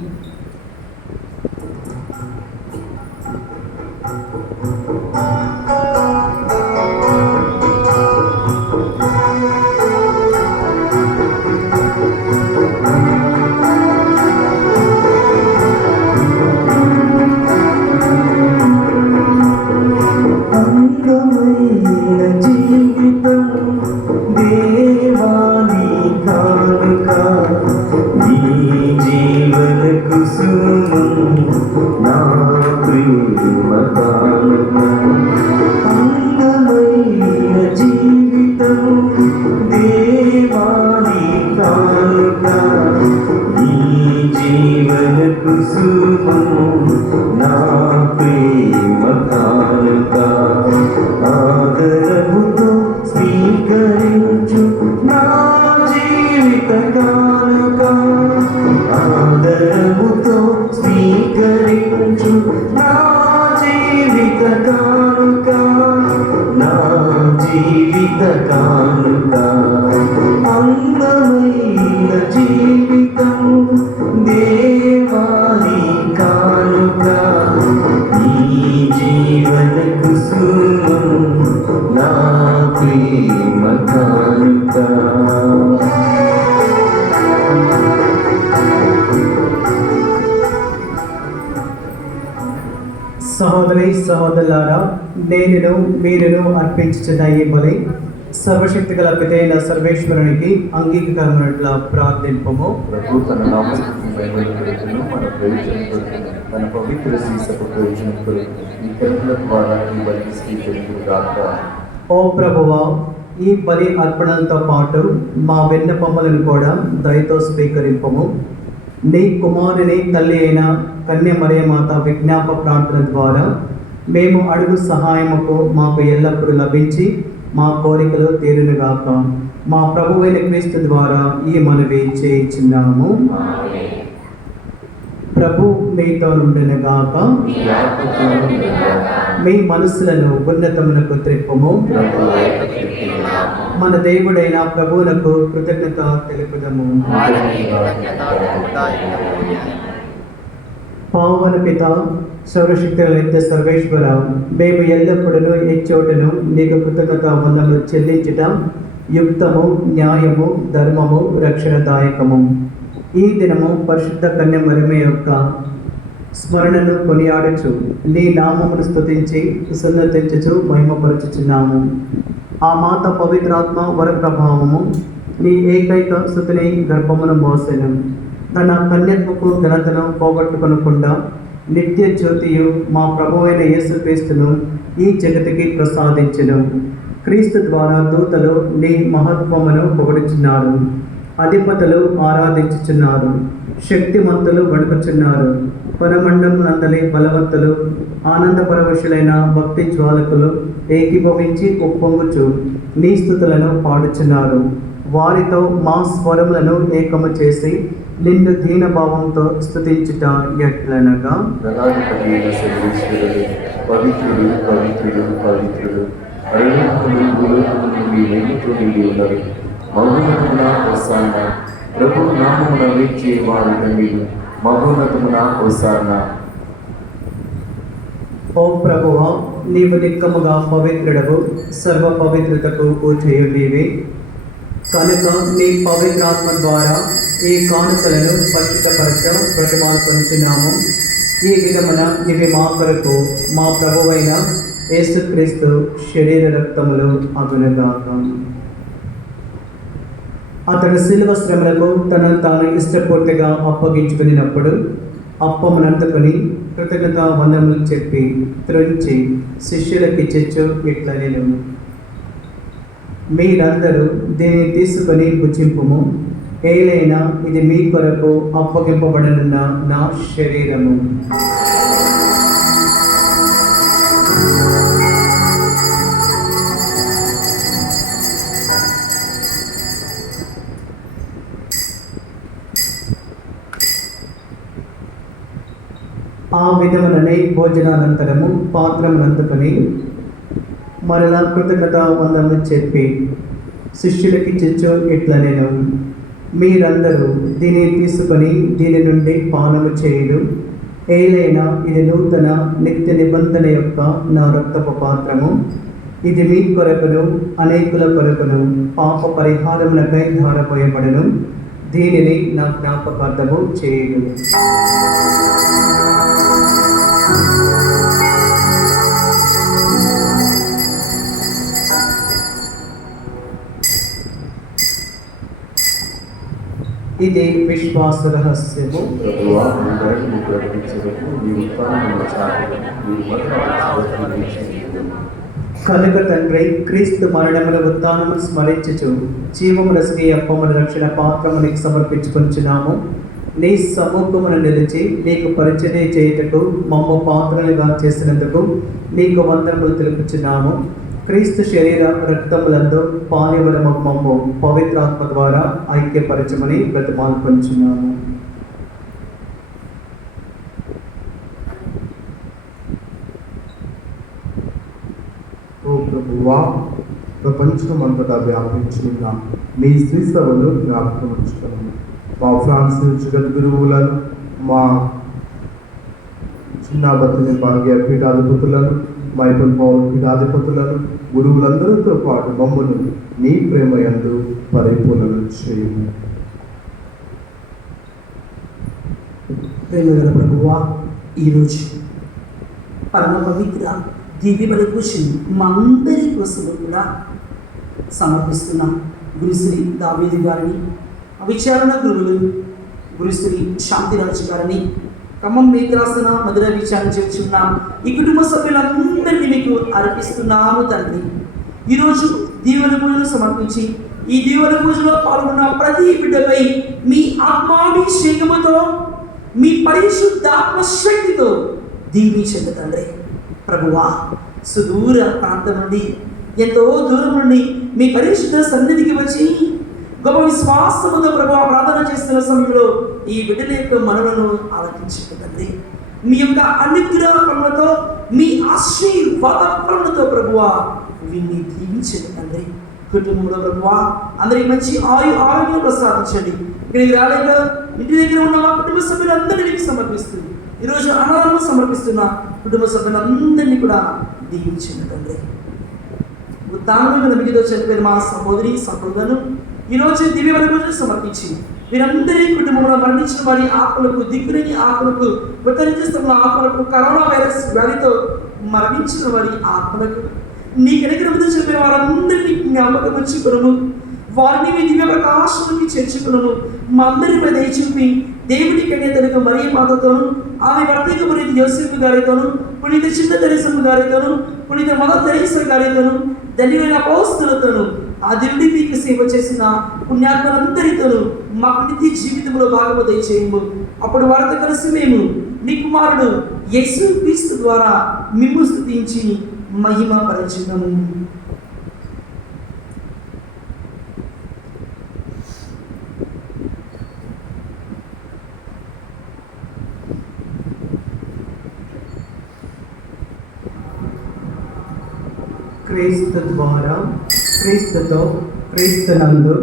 సహోదరి సహోదరులారా, నేనును మీరును అర్పించుచున్న ఈ బలి సర్వశక్తి గల పితైన సర్వేశ్వరునికి అంగీకారమైనట్ల ప్రార్థింపము. ప్రభు తన నామస్తుతి బయలుదేరుతున్న మన ప్రయోజనం కొరకు, మన పవిత్ర సీసపు ప్రయోజనం కొరకు ఈ కలుపుల ద్వారా ఈ బలి స్వీకరించుగాక. ఓ ప్రభువా, ఈ బలి అర్పణలతో పాటు మా విన్నపములను కూడా దయతో స్వీకరింపము. నీ కుమారుని తల్లి అయిన కన్య మరియమాత విజ్ఞాప ప్రార్థన ద్వారా మేము అడుగు సహాయముకు మాకు ఎల్లప్పుడూ లభించి మా కోరికలు తీరునుగాక. మా ప్రభువైన క్రీస్తు ద్వారా ఈ మనవి చేయించున్నాము. ప్రభు మీతో నుండునుగాక. మీ మనసులను ఉన్నతమునకు త్రిప్పుము. మన దేవుడైన ప్రభువునకు కృతజ్ఞత తెలుపుదము. పావన పిత సర్వశక్తి నిత్య సర్వేశ్వర, మేము ఎల్లప్పుడూ ఈ చోటును నీకు కృతజ్ఞత వందనములు చెల్లించుట యుక్తము, న్యాయము, ధర్మము, రక్షణదాయకము. ఈ దినము పరిశుద్ధ కన్య మరియ యొక్క స్మరణను కొనియాడుచు నీ నామమును స్తుతించి సున్నతించుచు మహిమపరచుచున్నాము. ఆ మాత పవిత్రాత్మ వరప్రభావము నీ ఏకైక సుతుని గర్భమును మోసెను. తన కన్యత్వపు ఘనతను పోగొట్టుకొనకుండా నిత్య జ్యోతియు మా ప్రభువైన యేసుక్రీస్తును ఈ జగతికి ప్రసాదించెను. క్రీస్తు ద్వారా దూతలు నీ మహత్వమును పొగడుచున్నారు, అధిపతులు ఆరాధించుచున్నారు, శక్తిమంతులు వణుకుచున్నారు. పరమండమునందలి బలవంతులు ఆనందపరవశులైన భక్తి జ్వాలకులు ఏకీభవించి ఉప్పొంగుచు నీ స్తుతులను పాడుచున్నారు. వారితో మా స్వరములను ఏకము చేసి నిన్ను దీనభావంతో స్తుతించుట ఎట్లనగా, దళాధిపతియైన సర్వేశ్వరుడు, పవిత్రుడు పవిత్రుడు పవిత్రుడు, పరలోకములు భూలోకములు మీ వెలుగుతో నిండి ఉన్నవి. మహోన్నతమున హోసానా, ప్రభు నామమున వేచి వారి తండ్రి, మహోన్నతమున హోసానా. ఓ ప్రభువా, నీవు నిక్కముగా పవిత్రుడవు, సర్వ పవిత్రతకు ఊచేయు నీవే. కనుక నీ పవిత్రాత్మ ద్వారా ఈ కానుకలను పరిశుద్ధపరచ ప్రతిమాల్కొంచున్నాము. ఈ విధమున ఇవి మా కొరకు మా ప్రభువైన యేసుక్రీస్తు శరీర రక్తములు అగునుగాక. అతడు శిలువ శ్రమలకు తనను తాను ఇష్టపూర్తిగా అప్పగించుకున్నప్పుడు అప్పమునందుకొని కృతజ్ఞత వందనములు చెప్పి త్రుంచి శిష్యులకి చెచ్చు ఇట్లా నేను మీరందరూ దీన్ని తీసుకొని భుజింపుము, ఏలైనా ఇది మీ కొరకు అప్పగింపబడనున్న నా శరీరము. ఆ విధముననే భోజనానంతరము పాత్రమునందుకొని మరలా కృతజ్ఞత వందనములు చెప్పి శిష్యులకి చెచ్చు ఇట్లా నేను మీరందరూ దీన్ని తీసుకొని దీని నుండి పానము చేయుడు, ఏలైనా ఇది నూతన నిత్య నిబంధన యొక్క నా రక్తపు పాత్రము, ఇది మీ కొరకును అనేకుల కొరకును పాప పరిహారమునకై ధారపోయబడును, దీనిని నా జ్ఞాపకార్థము చేయుడు. ఇది విశ్వాస రహస్యము. ప్రభువా, మీ దయను ప్రకటించుటకు మీ ఉత్థానమును చాటుటకు మీరు మొదట నిరీక్షించుదురు. కనుక తండ్రి, క్రీస్తు మరణముల ఉత్థానమును స్మరించుచు జీవములకి అప్పముల రక్షణ పాత్రమునికి సమర్పించుకొంచున్నాము. నీ సముఖమును నిలిచి నీకు పరిచర్య చేయుటకు మమ్మ పాత్రలుగా చేసినందుకు నీకు వందనములు తెలుపుచున్నాము. క్రీస్తు శరీర రక్తములందు పాలివరము మమ్ము పవిత్రాత్మ ద్వారా ఐక్యపరచమని బ్రతిమాలుకొంచున్నాము. ఓ ప్రభువా, ప్రపంచమంతటా వ్యాపించిన మీ శ్రీసభను జ్ఞాపకం ఉంచుకున్నాము. మా ఫ్రాన్స్ జగద్గురువులను, మా చిన్న బతిని భాగ్య పీఠాధిపతులను, మైపుల్ పౌల్ పీఠాధిపతులను, గురువులందరితో పాటు మమ్మను నీ ప్రేమ యందు పరిపూర్ణలు చేయము. ప్రేమగల ప్రభువా, ఈరోజు పరమ పవిత్ర దివ్య బలి పూజను మా అందరి కోసం కూడా సమర్పిస్తున్నాం. గురుశ్రీ దావీదు గారిని, విచారణ గురువులు గురుశ్రీ శాంతిరాజు గారిని, ఖమ్మం మేకరాసన మధుర విచారణ చేస్తున్నాం. ఈ కుటుంబ సభ్యులందరినీ మీకు అర్పిస్తున్నాము తండ్రి. ఈరోజు దీవెన పూజను సమర్పించి ఈ దీవెన పూజలో పాల్గొన్న ప్రతి బిడ్డపై మీ ఆత్మాభిషేకముతో మీ పరిశుద్ధాత్మ శక్తితో దీవించండి తండ్రి. ప్రభువా, సుదూర ప్రాంతం నుండి, ఎంతో దూరం నుండి మీ పరిశుద్ధ సన్నిధికి వచ్చి గొప్ప విశ్వాసముతో ప్రభువా ప్రార్థన చేస్తున్న సమయంలో ఈ బిడ్డల యొక్క మనలను ఆలకించండి తండ్రి. మీ యొక్క అనుగ్రహములతో మీ ఆశీర్వాదములతో ప్రభువా వీరిని దీవించండి తండ్రి. కుటుంబంలో ప్రభువా అందరికి మంచి ఆరోగ్యం ప్రసాదించండి. ఇక్కడికి రాలేక ఇంటి దగ్గర ఉన్న మా కుటుంబ సభ్యులందరినీ మీకు సమర్పిస్తూ ఈరోజు అనాథలను సమర్పిస్తున్న కుటుంబ సభ్యులందరినీ కూడా దీవించండి తండ్రి. ఉత్తానమైన నమ్మికతో చనిపోయిన మా సహోదరి సహోదరులను ఈరోజు దివ్య బలి పూజను సమర్పించి వీరందరి కుటుంబంలో మరణించిన వారి ఆత్మలకు, దిక్కులేని ఆత్మలకు, ఉత్తరించేస్తున్న ఆత్మలకు, కరోనా వైరస్ వ్యాధితో మరణించిన వారి ఆత్మలకు, నీ కనికరముతో చెప్పిన వారందరినీ జ్ఞాపకం ఉంచుకునము. వారిని మీ దివ్య ప్రకాశానికి చేర్చుకునము. మా అందరిపై దయ చూపి దేవుని కన్యతలకు మరియ మాతతోను, ఆమె భర్తయ్య పునీత యోసేపు గారితోను, పునీత చిన్న తెరేసమ్మ గారితోను, పునీత మదర్ తెరేసా గారితోను, ధన్యులైన అపోస్తలులతోను, ఆ దేవుడి మీకు సేవ చేసిన పుణ్యాత్మలందరితోనూ మాకు నిత్య జీవితంలో భాగము దయచేయము. అప్పుడు వారితో కలిసి మేము నీ కుమారుడు యేసు క్రీస్తు ద్వారా మిమ్ము స్తుతించి మహిమ పరచుదాము. క్రీస్తు ద్వారా, క్రీస్తుతో, క్రీస్తునందు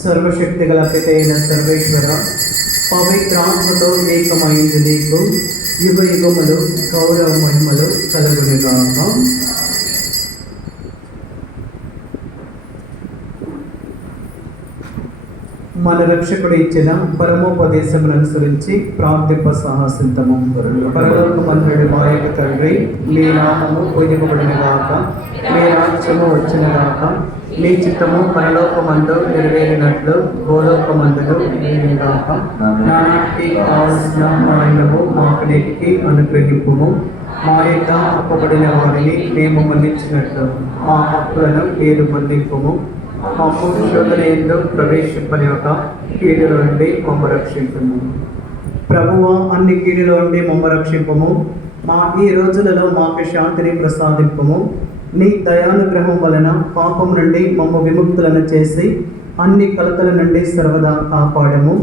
సర్వశక్తి గల పితైన సర్వేశ్వర పవిత్రాత్మతో ఏకమైంది నీకు యుగ యుగములు గౌరవ మహిమలు కలుగునుగాక. మన రక్షకుడు ఇచ్చిన పరమోపదేశమును అనుసరించి ప్రార్థింప సాహసింతము. పరలోకమందుడు మా యొక్క తండ్రి, మీ నామము పూజింపబడిన గాక, మీ రాజ్యము వచ్చిన గాక, మీ చిత్తము పరలోకమందు నెరవేరినట్లు భూలోకమందును నెరవేరిన గాక. నాటికి కావలసిన ఆయనము మాకు నేటికి అనుగ్రహింపుము. మా యొక్క అప్పబడిన వారిని మేము మన్నించినట్లు మా హక్కులను మీరు మన్నింపుము. మాకు శోధన ఎందు ప్రవేశింపనివ్వక కీడుల నుండి మమ్మ రక్షింపుము. ప్రభువా, అన్ని కీడుల నుండి మమ్మ రక్షింపము. మా ఈ రోజులలో మాకు శాంతిని ప్రసాదింపము. నీ దయానుగ్రహం వలన పాపం నుండి మమ్మ విముక్తులను చేసి అన్ని కలతల నుండి సర్వదా కాపాడము.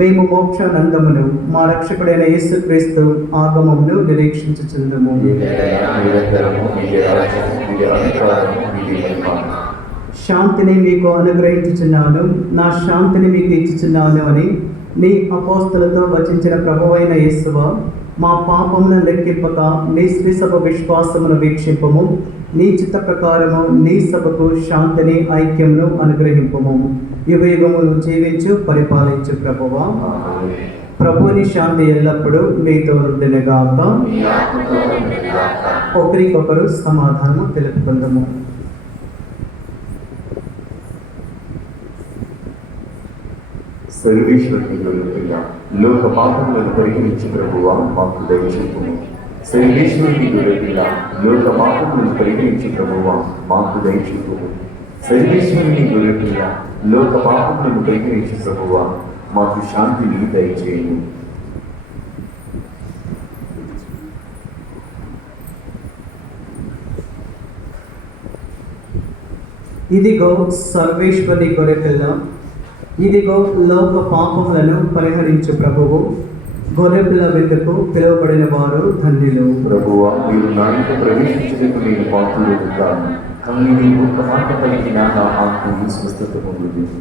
మేము మోక్షానందమును మా రక్షకుడైన యేసుక్రీస్తు ఆగమమును నిరీక్షించుచుందుము. శాంతిని మీకు అనుగ్రహించుచున్నాను, నా శాంతిని మీకు ఇచ్చుచున్నాను అని నీ అపోస్తలతో వచించిన ప్రభువైన యేసువా, మా పాపములను లెక్కింపక నీ శ్రీ సభ విశ్వాసమును వీక్షింపము. నీ చిత్త ప్రకారము నీ సభకు శాంతిని ఐక్యమును అనుగ్రహింపము. యుగ యుగమును జీవించు పరిపాలించు ప్రభువా. ప్రభుని శాంతి ఎల్లప్పుడూ మీతో నుండినగాక. ఒకరికొకరు సమాధానము తెలుపుకుందాము. సర్వేశ్వరుని లోక పాపములను పరిహరించి ప్రభువా మాకు దయచూపుము. సర్వేశ్వరుని గొర్రెపిల్ల లోక పాపములను పరిహరించి ప్రభువా మాకు దయచూపుము. సర్వేశ్వరుని గొర్రెపిల్ల లోక పాపములను పరిహరించి ప్రభువా మాకు శాంతిని దయచేయము. ఇదిగో సర్వేశ్వరి గొర్రెపిల్ల, ఇదిగో లోక పాపములను పరిహరించు ప్రభువు. గొర్రెపిల్ల విందుకు పిలువబడిన వారు ధన్యులు. ప్రభువా, మీరు నా ఇంట ప్రవేశించడానికి నేను పాత్రుడు కాను, కానీ నీ ఒక్క మాట పలికిన నా ఆత్మని స్వస్థత పొందుతుంది.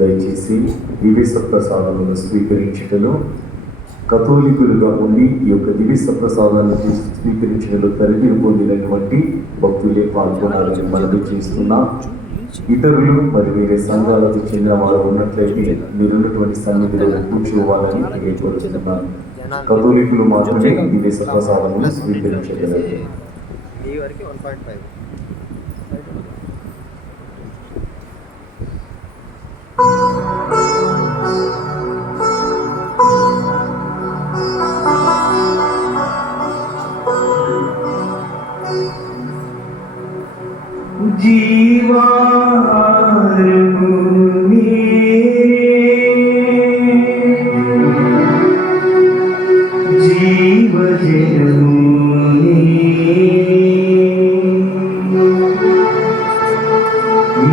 దయచేసి దివ్య సప్రసాదమును స్వీకరించటలో కథోలికులుగా ఉండి ఈ యొక్క దివ్య సప్రసాదాన్ని స్వీకరించడంలో తరలిని పొందినటువంటి భక్తులే పాల్గొనాలని మనవి చేస్తున్నా. ఇతరులు మరి వేరే సంఘాలకు చెందిన వారు ఉన్నట్లయితే మీరున్నటువంటి సన్నిధిలో కూర్చోవాలని తెలియజేస్తున్నాను. కథోలికులు మాత్రమే దివ్య సప్రసాదమును స్వీకరించగలరు.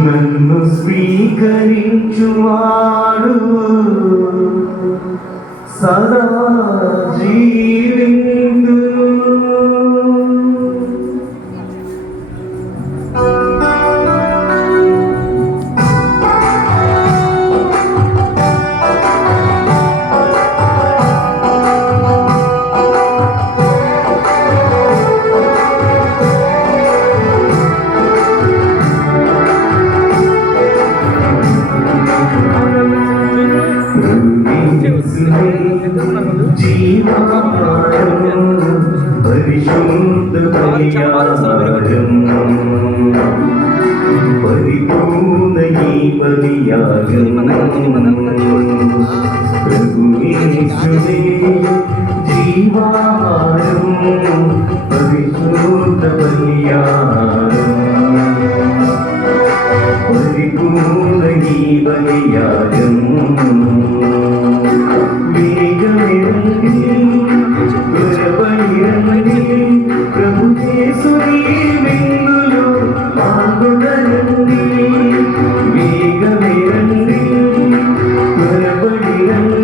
నన్ను స్వీకరించువాడు సదా జీవిందును. పరిపూర్ణ ఈ బలియాగం ప్రభుయేసునే జీవాహారం పరిశుద్ధ బలియాగం పరిపూర్ణ ఈ బలియాగం ప్రభు యేసుని విందులో పాల్గొనండి, వేగమే రండి, త్వరపడి రండి.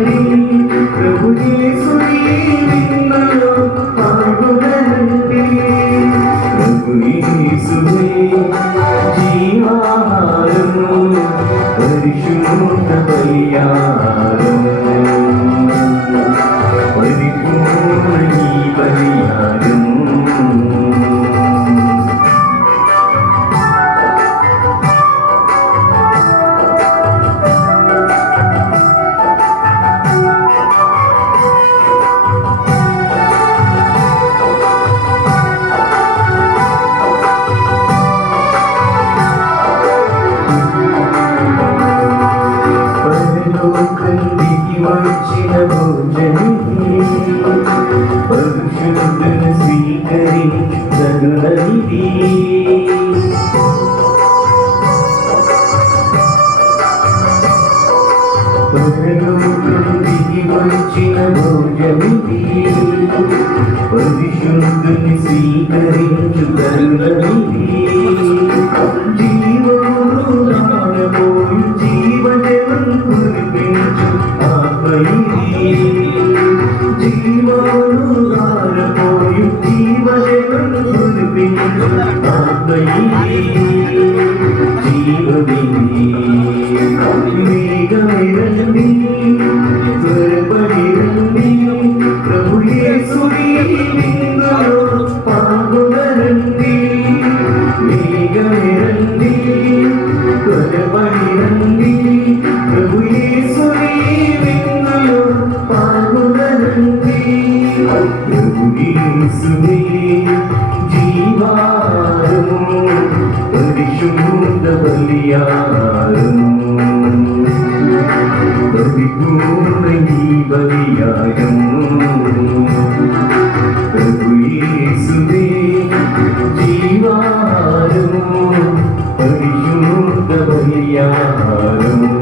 కరుణనిధి పరలోకం దిగి వచ్చిన భోజనిధి పరిశుద్ధుని స్వీకరించు కరుణనిధి జీవమును నానబోయు జీవజలం కురిపించు ఆత్మనిధి జీవమును నానబోయు జీవజలం కురిపించు ఆత్మనిధి జీవనిధి మేఘమిరండి త్వరపడిరండి ప్రభు యేసుని విందులో పాల్గొనండి మేఘమిరండి త్వరపడిరండి ప్రభు యేసుని విందులో పాల్గొనండి ప్రభు యేసుని జీవారము పరిశుద్ధ బలియారము పరిపూర్ణ బలియాగము ప్రభు యేసువే జీవారము పరిశుద్ధ బలియాగము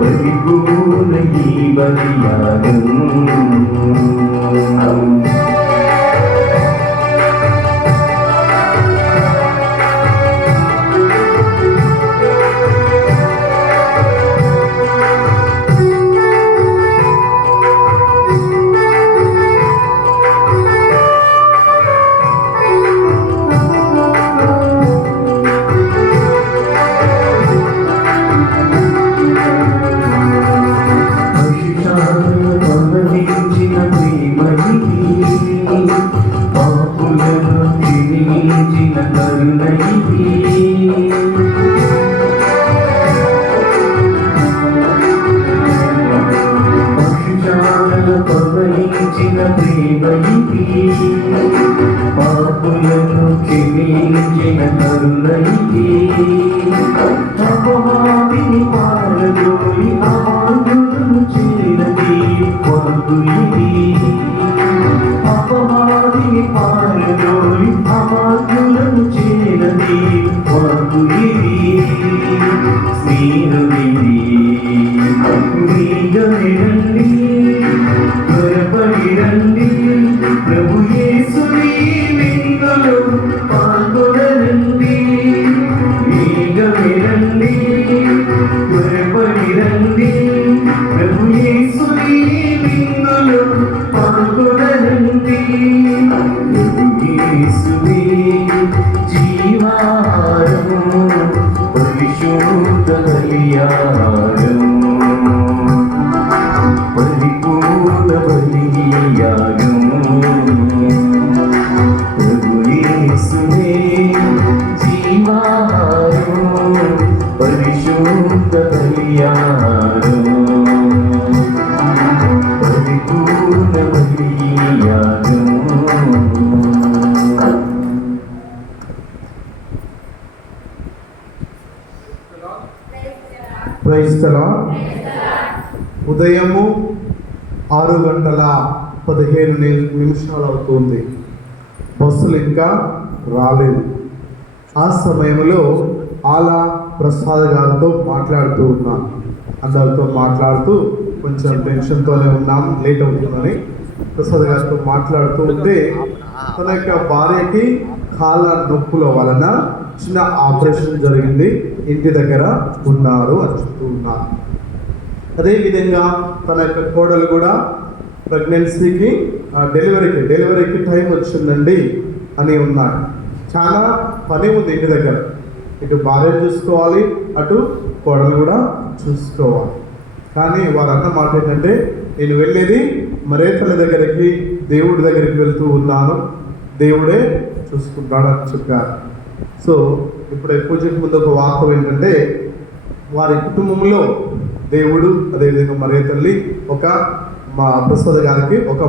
పరిపూర్ణ బలియాగము పాపులను క్షమించిన కరుణనిధి అపవాదిని పారదోలి అమార్గులను చేరది పొందునిధి అపవాదిని పారదోలి అమార్గులను చేరది పొందునిధి స్నేహనిధి మీగమిరండి త్వరపడిరండి ప్రభు యేసుని విందులో పాల్గొనండి వేగమిరండి త్వరపడిరండి ప్రభు యేసుని విందులో పాల్గొనండి ప్రభు యేసువే జీవారము పరిశుద్ధ బలియాగము పరిపూర్ణ బలియాగము ప్రభు యేసువే జీవారము పరిశుద్ధ బలియాగము పరిపూర్ణ బలియాగము. Praise the lord. ఉదయము 6:15 అవుతుంది. బస్సులు ఇంకా రాలేదు. ఆ సమయంలో ఆలా ప్రసాద్ గారితో మాట్లాడుతూ ఉన్నాను. అందరితో మాట్లాడుతూ కొంచెం టెన్షన్తోనే ఉన్నాం, లేట్ అవుతుందని. ప్రసాద్ గారితో మాట్లాడుతూ ఉంటే తన యొక్క భార్యకి కాళ్ళ నొప్పుల వలన చిన్న ఆపరేషన్ జరిగింది, ఇంటి దగ్గర ఉన్నారు అని చెప్తూ ఉన్నారు. అదేవిధంగా తన యొక్క కోడలు కూడా ప్రెగ్నెన్సీకి డెలివరీకి టైం వచ్చిందండి అని ఉన్నారు. చాలా పని ఉంది ఇంటి దగ్గర. ఇటు భార్య చూసుకోవాలి, అటు కోడలు కూడా చూసుకోవాలి. కానీ వారు అన్న మాట ఏంటంటే, నేను వెళ్ళేది మరే తల్లి దగ్గరికి, దేవుడి దగ్గరికి వెళ్తూ ఉన్నాను, దేవుడే చూసుకుంటాడు అని చెప్పారు. సో ఇప్పుడు పూజకు ముందు ఒక వార్త ఏంటంటే, వారి కుటుంబంలో దేవుడు అదేవిధంగా మరే తల్లి ఒక మా ప్రసాద్ గారికి ఒక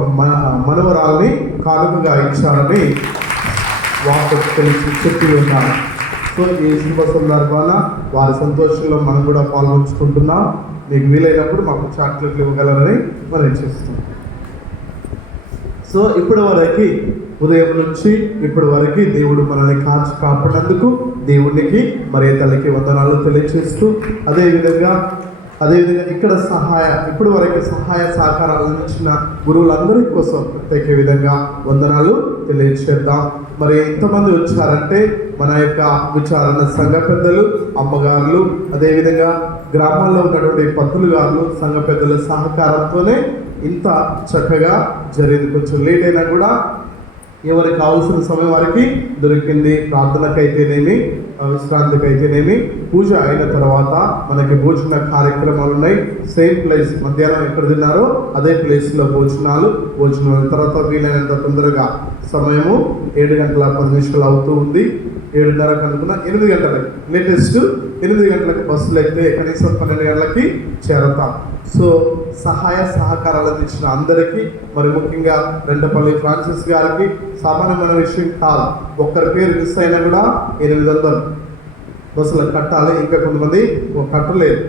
మనవరాల్ని కానుకగా ఇచ్చారని వార్త తెలిసి చెప్పి ఉన్నారు. సో ఈ శుభ సందర్భాన వారి సంతోషంలో మనం కూడా పాల్గొంచుకుంటున్నాం. మీకు వీలైనప్పుడు మాకు చాక్లెట్లు ఇవ్వగలరని మనం చేస్తున్నాం. సో ఇప్పటి వరకు ఉదయం నుంచి ఇప్పటి వరకు దేవుడు మనల్ని కాచి కాపాడినందుకు దేవునికి మరి తల్లికి వందనాలు తెలియజేస్తూ అదేవిధంగా ఇక్కడ ఇప్పటి వరకు సహాయ సహకారాలు అందించిన గురువులందరి కోసం ప్రత్యేక విధంగా వందనాలు తెలియజేద్దాం. మరి ఎంతమంది వచ్చారంటే మన యొక్క విచారణ సంఘ పెద్దలు, అమ్మగారులు, అదేవిధంగా గ్రామాల్లో ఉన్నటువంటి పంతులు గారులు, సంఘ పెద్దల సహకారంతోనే ఇంత చక్కగా జరిగింది. కొంచెం లేట్ అయినా కూడా ఎవరికి కావాల్సిన సమయం వారికి దొరికింది. ప్రార్థనకైతేనేమి, విశ్రాంతికి అయితేనేమి, పూజ అయిన తర్వాత మనకి భోజన కార్యక్రమాలు ఉన్నాయి. సేమ్ ప్లేస్, మధ్యాహ్నం ఎక్కడ తిన్నారో అదే ప్లేస్లో భోజనం తర్వాత వీలైనంత తొందరగా సమయము 7:10 అవుతూ ఉంది. 7:30 అనుకున్న 8 గంటలకి, లేటెస్ట్ 8 గంటలకు బస్సులు అయితే కనీసం 12 గంటలకి చేరతాం. సో సహాయ సహకారాలు అందించిన అందరికీ, మరి ముఖ్యంగా రెండపల్లి ఫ్రాన్సిస్ గారికి సామాన్యమైన విషయం కాదు. ఒక్కరి పేరు మిస్ అయినా కూడా 800 బస్సులు కట్టాలి. ఇంకా కొంతమంది కట్టలేదు,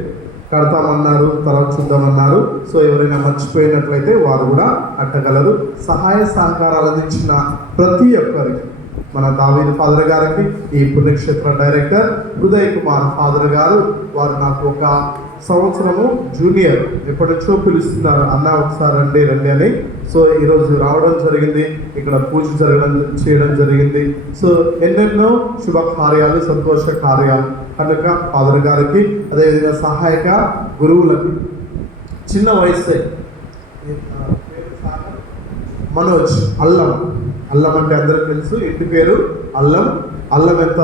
కడతామన్నారు, తర్వాత చూద్దామన్నారు. సో ఎవరైనా మర్చిపోయినట్లయితే వారు కూడా కట్టగలరు. సహాయ సహకారాలు అందించిన ప్రతి ఒక్కరికి, మన దావీదు ఫాదర్ గారికి, ఈ పుణ్యక్షేత్ర డైరెక్టర్ ఉదయ్ కుమార్ ఫాదర్ గారు, వారు నాకు ఒక సంవత్సరము జూనియర్, ఎప్పటి నుంచో పిలుస్తున్నారు, అన్న ఒకసారి రండి అని. సో ఈరోజు రావడం జరిగింది, ఇక్కడ పూజ చేయడం జరిగింది. సో ఎన్నెన్నో శుభ కార్యాలు, సంతోష కార్యాలు కనుక ఫాదర్ గారికి, అదేవిధంగా సహాయక గురువులకు చిన్న వయసే మనోజ్ అల్లం అంటే అందరికి తెలుసు, ఇంటి పేరు అల్లం ఎంత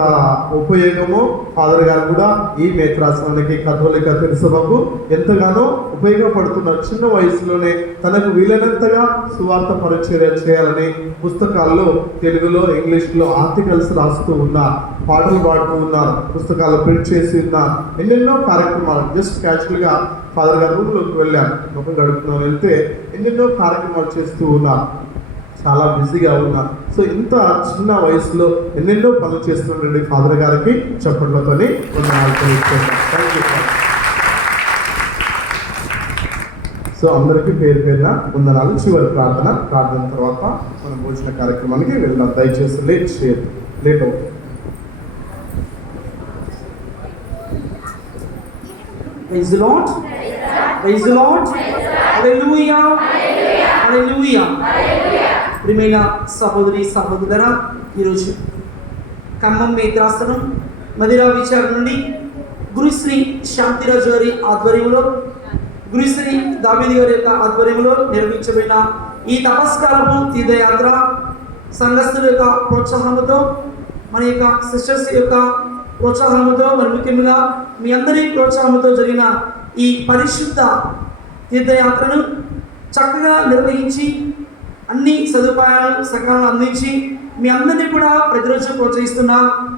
ఉపయోగమో ఫాదర్ గారు కూడా ఈ మేత్రాసనానికి, కథోలిక తిరుసభకు ఎంతగానో ఉపయోగపడుతున్నారు. చిన్న వయసులోనే తనకు వీలైనంతగా సువార్త పరిచర్య చేయాలని పుస్తకాల్లో తెలుగులో, ఇంగ్లీష్లో ఆర్టికల్స్ రాస్తూ ఉన్నారు, పాటలు పాడుతూ ఉన్నారు, పుస్తకాలు ప్రింట్ చేసి ఉన్నారు. ఎన్నెన్నో కార్యక్రమాలు. జస్ట్ క్యాజువల్గా ఫాదర్ గారు రూమ్లోకి వెళ్ళాను, ముఖం గడుపుతున్నాం, వెళ్తే ఎన్నెన్నో కార్యక్రమాలు చేస్తూ ఉన్నారు, చాలా బిజీగా ఉన్నారు. సో ఇంత చిన్న వయసులో ఎన్నెన్నో పనులు చేస్తున్నటువంటి ఫాదర్ గారికి చప్పట్లతోని సో అందరికీ పేరు పేరున వందనాలు. చివరి ప్రార్థన తర్వాత మనం భోజన కార్యక్రమానికి వెళ్దాం. దయచేసి లేట్ అవుతుంది. Praise the Lord. Praise the Lord. Hallelujah. Hallelujah. ప్రియమైన సహోదరి సహోదరులారా, ఈరోజు ఖమ్మం మేత్రాసనం మదిరా విచారణ నుండి గురుశ్రీ శాంతిరాజు గారి ఆధ్వర్యంలో, గురుశ్రీ దావీదు గారి యొక్క ఆధ్వర్యంలో నిర్వహించబడిన ఈ తపస్కారపు తీర్థయాత్ర సంఘస్థుల యొక్క ప్రోత్సాహంతో, మన యొక్క సిస్టర్స్ యొక్క ప్రోత్సాహంతో, మరి ముఖ్యంగా మీ అందరి ప్రోత్సాహంతో జరిగిన ఈ పరిశుద్ధ తీర్థయాత్రను చక్కగా నిర్వహించి అన్ని సదుపాయాలు సకాలంలో అందించి మీ అందరినీ కూడా ప్రతిరోజు ప్రోత్సహిస్తున్న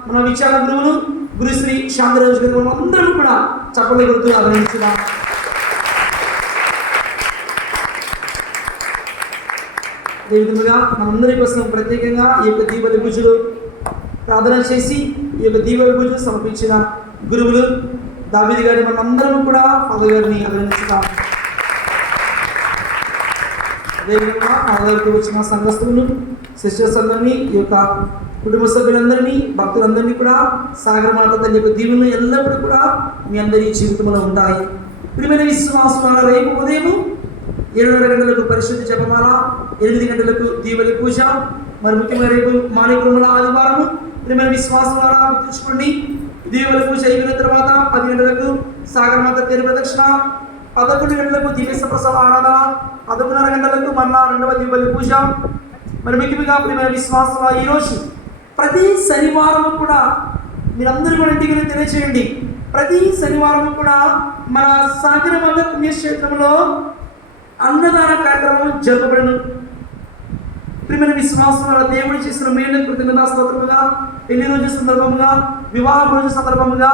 మన విచారణ గురువులు గురుశ్రీ శాంతిరాజు గారు అందరూ కూడా చప్పట్లు కొడుతూ అభినందిస్తున్నాం. అదేవిధంగా మనందరి కోసం ప్రత్యేకంగా ఈ యొక్క దీపావళి పూజలు ప్రార్థన చేసి ఈ యొక్క దీపావళి పూజలు సమర్పించిన గురువులు దావీదు గారి మనందరం కూడా ఫాదర్ గారిని అభినందిస్తున్నాం. అదేవిధంగా మా దగ్గరికి వచ్చిన సంఘస్థులను, సిస్టర్స్ అందరినీ, ఈ యొక్క కుటుంబ సభ్యులందరినీ, భక్తులందరినీ కూడా సాగరమాత తల్లి యొక్క దీవులను ఎల్లప్పుడూ కూడా మీ అందరి జీవితంలో ఉంటాయి. ప్రియమైన విశ్వాసాల రేపు ఉదయం 7:30 గంటలకు పరిశుద్ధ జపమాల, 8 గంటలకు దీవలి పూజ, మరి ముఖ్యంగా రేపు మాణిక్రముల ఆదివారము. ప్రియమైన విశ్వాసాల గుర్తుంచుకోండి, దీవలి పూజ అయిపోయిన తర్వాత 10 గంటలకు సాగరమాత తేరు ప్రదక్షిణ, 11 గంటలకు దివ్య ప్రసాద ఆరాధన, 11:30 గంటలకు మరలా 2వ దీవలి పూజ. మరి ముఖ్యంగా ప్రియమైన విశ్వాసాల ఈరోజు ప్రతి శనివారం కూడా మీరందరూ కూడా ఇంటికి తెలియచేయండి. ప్రతి శనివారం కూడా మన సాగరమాత పుణ్యక్షేత్రంలో అన్నదాన కార్యక్రమం జరపబడును. ప్రియమైన విశ్వాసం వల్ల దేవుడు చేసిన మేలు కృతజ్ఞతా స్తోత్రముగా, పెళ్లి రోజు సందర్భముగా, వివాహ రోజు సందర్భముగా,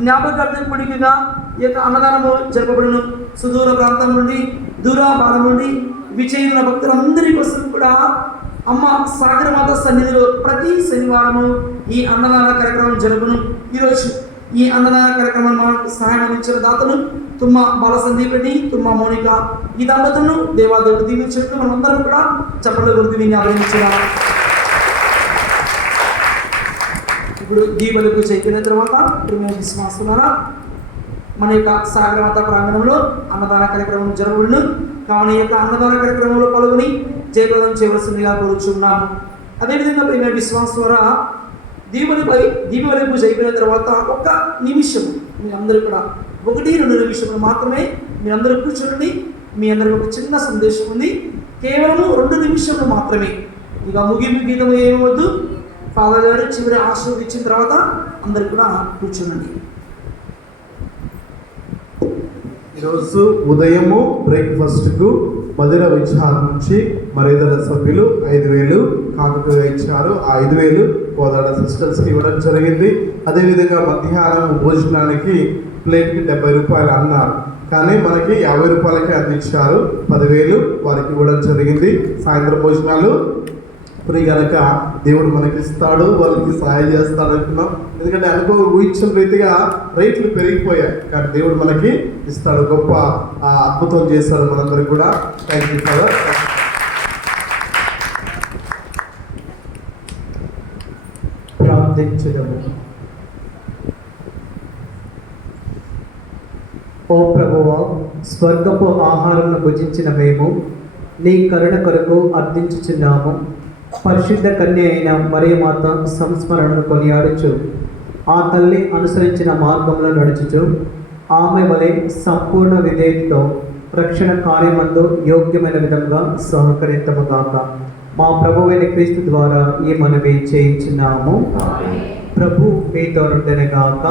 జ్ఞాపకార్థం పొడికగా ఈ యొక్క అన్నదానము జరపబడును. సుదూర ప్రాంతం నుండి, దూర భారం నుండి విజయుల భక్తులందరి కోసం కూడా అమ్మ సాగరమాత సన్నిధిలో ప్రతి శనివారము ఈ అన్నదాన కార్యక్రమం జరుగును. ఈరోజు ఈ అన్నదాన కార్యక్రమం సహాయం అందించిన దాతలు తుమ్మ బాలసందీప్ రెడ్డి, తుమ్మ మౌనిక, ఈ దంపతులను దేవాదేవుడు దీవించినట్టు మనమందరం కూడా చప్పట్లు కొడుతూ దీన్ని ఆదరించాలి. ఇప్పుడు దీపావళి పూజ అయిపోయిన తర్వాత ప్రియమైన విశ్వాసులారా, మన యొక్క సాగరమాత ప్రాంగణంలో అన్నదాన కార్యక్రమం జరుగును. కావున ఈ యొక్క అన్నదాన కార్యక్రమంలో పాల్గొని జయప్రదం చేయవలసిందిగా కోరుచున్నాము. అదేవిధంగా ప్రియమైన విశ్వాసులారా, దీపావళి పూజ అయిపోయిన తర్వాత ఒక్క నిమిషం మీరందరూ కూడా 1-2 నిమిషములు మాత్రమే మీరందరూ కూర్చోండి. మీ అందరికి ఒక చిన్న సందేశం ఉంది. కేవలం 2 నిమిషములు మాత్రమే. ఇక ముగింపు గీతం ఏమవద్దు. ఫాదర్ గారు చివరి ఆశీర్వదించిన తర్వాత అందరు కూడా కూర్చోండి. ఈరోజు ఉదయము బ్రేక్ఫాస్ట్కు మధుర విచార నుంచి మరిదల సభ్యులు 5,000 కానుకగా ఇచ్చారు. ఆ 5,000 కోదాడ సిస్టర్స్కి ఇవ్వడం జరిగింది. అదేవిధంగా మధ్యాహ్నం భోజనానికి ప్లేట్కి 70 రూపాయలు అన్నారు, కానీ మనకి 50 రూపాయలకే అందించారు. 10,000 వారికి ఇవ్వడం జరిగింది. సాయంత్రం భోజనాలు ఫ్రీ కనుక దేవుడు మనకి ఇస్తాడు, వాళ్ళకి సహాయం చేస్తాడు అనుకున్నాం. ఎందుకంటే ఊహించిన రీతిగా రేట్లు పెరిగిపోయాయి, కానీ దేవుడు మనకి ఇస్తాడు. గొప్ప అద్భుతం చేస్తాడు మనందరికి కూడా. Thank you father. ప్రార్థించుదాము. ఓ ప్రభువా, స్వర్గపు ఆహారమును భుజించిన మేము నీ కరుణ కొరకు అర్థించుచున్నాము. పరిశుద్ధ కన్య అయిన మరియమాత సంస్మరణను కొనియాడుచు ఆ తల్లి అనుసరించిన మార్గంలో నడుచుచు ఆమె వలె సంపూర్ణ విధేయతతో రక్షణ కార్యమందు యోగ్యమైన విధంగా సహకరించముగాక. మా ప్రభువైన క్రీస్తు ద్వారా ఈ మనవి చేయించున్నాము. ప్రభు మీతో నుండెనగాక.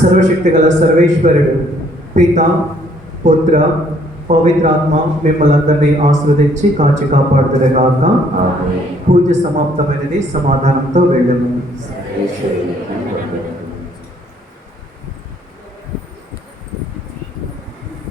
సర్వశక్తి గల సర్వేశ్వరుడు పిత, పుత్ర, పవిత్రాత్మ మిమ్మల్ని అందరినీ ఆశీర్వదించి కాచి కాపాడుతుగాక. పూజ సమాప్తమైనది. సమాధానంతో వెళ్ళము.